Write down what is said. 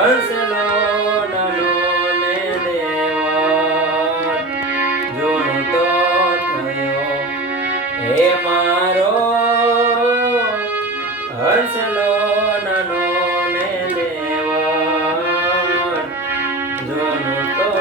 હસલો નનો ને દેવા જોણ તો થયો હે મારો હસલો નનો ને દેવા જોણ તો